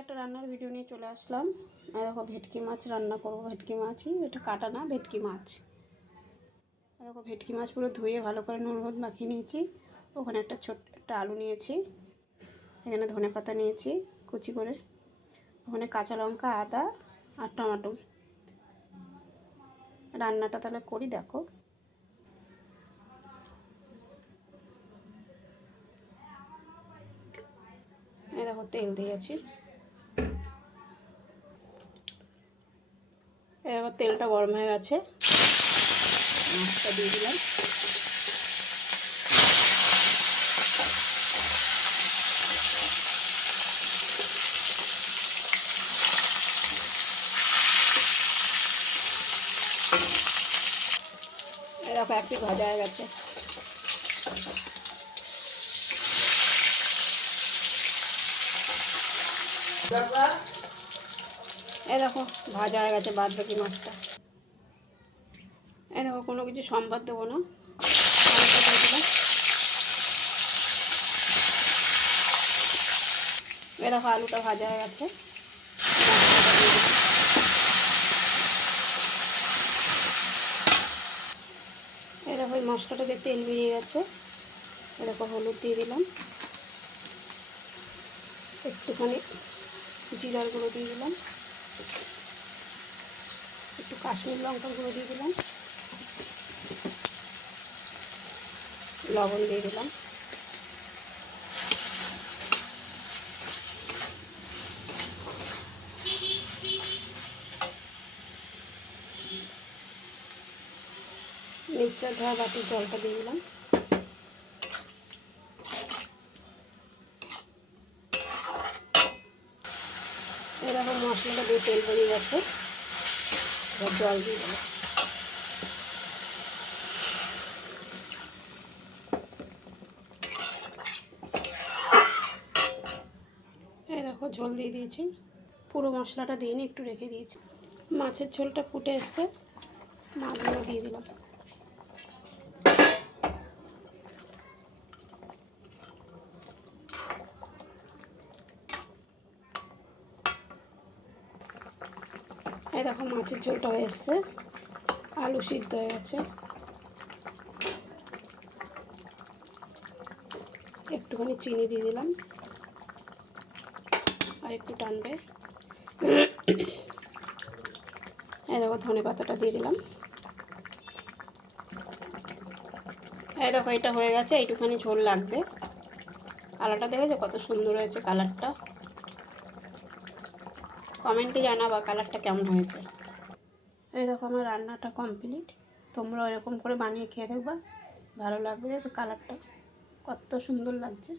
একটা রান্নার ভিডিও নিয়ে চলে আসলাম। দেখো ভেটকি মাছ রান্না করবো। ভেটকি মাছই, এটা কাটা না, ভেটকি মাছ। দেখো ভেটকি মাছ পুরো ধুয়ে ভালো করে নুন হলুদ মাখিয়ে নিয়েছি। ওখানে একটা আলু নিয়েছি, এখানে ধনেপাতা নিয়েছি কুচি করে, ওখানে কাঁচা লঙ্কা, আদা আর টমেটো। রান্নাটা তাহলে করি, দেখো। এই দেখো তেল দিয়েছি, এবার তেলটা গরম হয়ে গেছে, মাছটা দিয়ে দিলাম। এরকম একটু ভাজা হয়ে গেছে। এই দেখো ভাজা হয়ে গেছে বাদ বাকি মাছটা। এই দেখো কোনো কিছু সম্বাদ দেবো না, এই দেখো আলুটা ভাজা হয়ে গেছে। এই দেখো মশলাটাতে তেল বেরিয়ে গেছে। এই দেখো হলুদ দিয়ে দিলাম, একটুখানি জিরার গুঁড়ো দিয়ে দিলাম, একটু কাশ্মীর লঙ্কার গুঁড়ো দিয়ে দিলাম, লবণ দিয়ে দিলাম। মিক্সচার ধোয়া বাটির জলটা দিয়ে দিলাম। এরকম মশলাটা দিয়ে তেল বেরিয়ে গেছে, এবার জল দিয়ে দিলাম। এই দেখো ঝোল দিয়ে দিয়েছি, পুরো মশলাটা দিইনি, একটু রেখে দিয়েছি। মাছের ঝোলটা ফুটে এসছে, মাছগুলো দিয়ে দিলাম। এই দেখো মাছের ঝোলটা হয়ে এসছে, আলু সিদ্ধ হয়ে গেছে। একটুখানি চিনি দিয়ে দিলাম, আর একটু টানবে। এই দেখো ধনে পাতাটা দিয়ে দিলাম। এই দেখো এটা হয়ে গেছে, এইটুখানি ঝোল লাগবে। কালারটা দেখেছো কত সুন্দর হয়েছে কালারটা? কমেন্টে জানাবা কালারটা কেমন হয়েছে। এই দেখো আমার রান্নাটা কমপ্লিট। তোমরা এরকম করে বানিয়ে খেয়ে দেখবা, ভালো লাগবে। দেখো কালারটা কত সুন্দর লাগছে।